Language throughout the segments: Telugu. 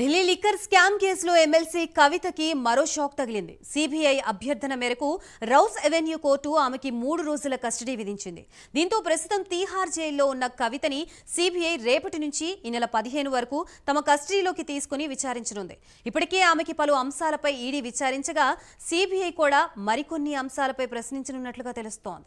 ఢిల్లీ లిక్కర్ స్కామ్ కేసులో ఎమ్మెల్సీ కవితకి మరో షాక్ తగిలింది. సిబిఐ అభ్యర్థన మేరకు రౌస్ అవెన్యూ కోర్టు ఆమెకి 3 రోజుల కస్టడీ విధించింది. దీంతో ప్రస్తుతం తీహార్ జైల్లో ఉన్న కవితని సిబిఐ రేపటి నుంచి ఈ నెల 15 వరకు తమ కస్టడీలోకి తీసుకుని విచారించనుంది. ఇప్పటికే ఆమెకి పలు అంశాలపై ఈడీ విచారించగా సిబిఐ కూడా మరికొన్ని అంశాలపై ప్రశ్నించనున్నట్లుగా తెలుస్తోంది.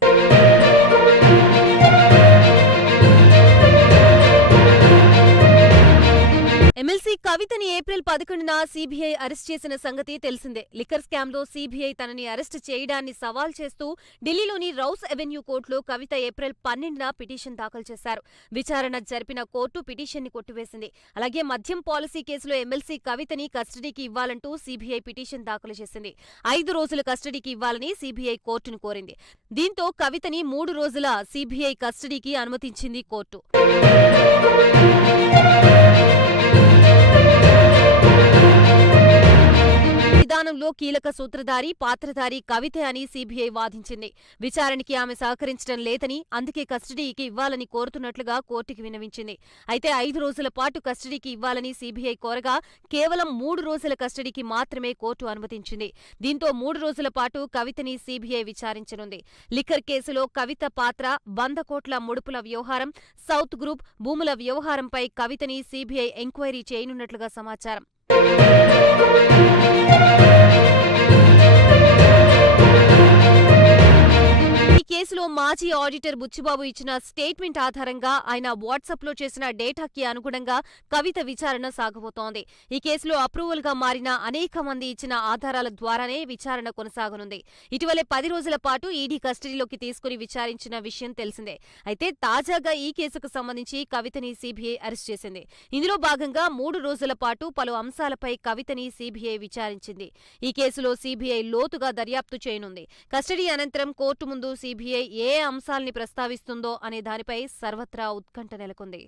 ఎమ్మెల్సీ కవితని ఏప్రిల్ 11న సిబిఐ అరెస్ట్ చేసిన సంగతి తెలిసిందే. లిక్కర్ స్కామ్ లో సిబిఐ తనని అరెస్ట్ చేయడాన్ని సవాల్ చేస్తూ ఢిల్లీలోని రౌస్ అవెన్యూ కోర్టులో కవిత ఏప్రిల్ 12న పిటిషన్ దాఖలు చేశారు. విచారణ జరిపిన కోర్టు పిటిషన్ ని కొట్టివేసింది. అలాగే మద్యం పాలసీ కేసులో ఎమ్మెల్సీ కవితని కస్టడీకి ఇవ్వాలంటూ సిబిఐ పిటిషన్ దాఖలు చేసింది. 5 రోజుల కస్టడీకి ఇవ్వాలని సిబిఐ కోర్టును కోరింది. దీంతో కవితని 3 రోజుల సిబిఐ కస్టడీకి అనుమతించింది కోర్టు. విధానంలో కీలక సూత్రధారి, పాత్రధారి కవితే అని సిబిఐ వాదించింది. విచారణకి ఆమె సహకరించడం లేదని, అందుకే కస్టడీకి ఇవ్వాలని కోరుతున్నట్లుగా కోర్టుకి విన్నవించింది. అయితే 5 రోజుల పాటు కస్టడీకి ఇవ్వాలని సిబిఐ కోరగా కేవలం 3 రోజుల కస్టడీకి మాత్రమే కోర్టు అనుమతించింది. దీంతో 3 రోజుల పాటు కవితని సిబిఐ విచారించనుంది. లిక్కర్ కేసులో కవిత పాత్ర, 100 కోట్ల ముడుపుల వ్యవహారం, సౌత్ గ్రూప్ భూముల వ్యవహారంపై కవితని సిబిఐ ఎంక్వైరీ చేయనున్నట్లుగా సమాచారం. ఈ కేసులో మాజీ ఆడిటర్ బుచ్చిబాబు ఇచ్చిన స్టేట్మెంట్ ఆధారంగా ఆయన వాట్సాప్ లో చేసిన డేటాకి అనుగుణంగా కవిత విచారణ సాగబోతోంది. ఈ కేసులో అప్రూవల్ గా మారిన అనేక మంది ఇచ్చిన ఆధారాల ద్వారానే విచారణ కొనసాగనుంది. ఇటీవలే 10 రోజుల పాటు ఈడీ కస్టడీలోకి తీసుకుని విచారించిన విషయం తెలిసిందే. అయితే తాజాగా ఈ కేసుకు సంబంధించి కవితని సిబిఐ అరెస్ట్ చేసింది. ఇందులో భాగంగా 3 రోజుల పాటు పలు అంశాలపై కవితని సిబిఐ విచారించింది. ఈ కేసులో సిబిఐ లోతుగా దర్యాప్తు చేయనుంది. కస్టడీ అనంతరం కోర్టు ముందు సిబిఐ ఏ అంశాల్ని ప్రస్తావిస్తుందో అనే దానిపై సర్వత్రా ఉత్కంఠ నెలకొంది.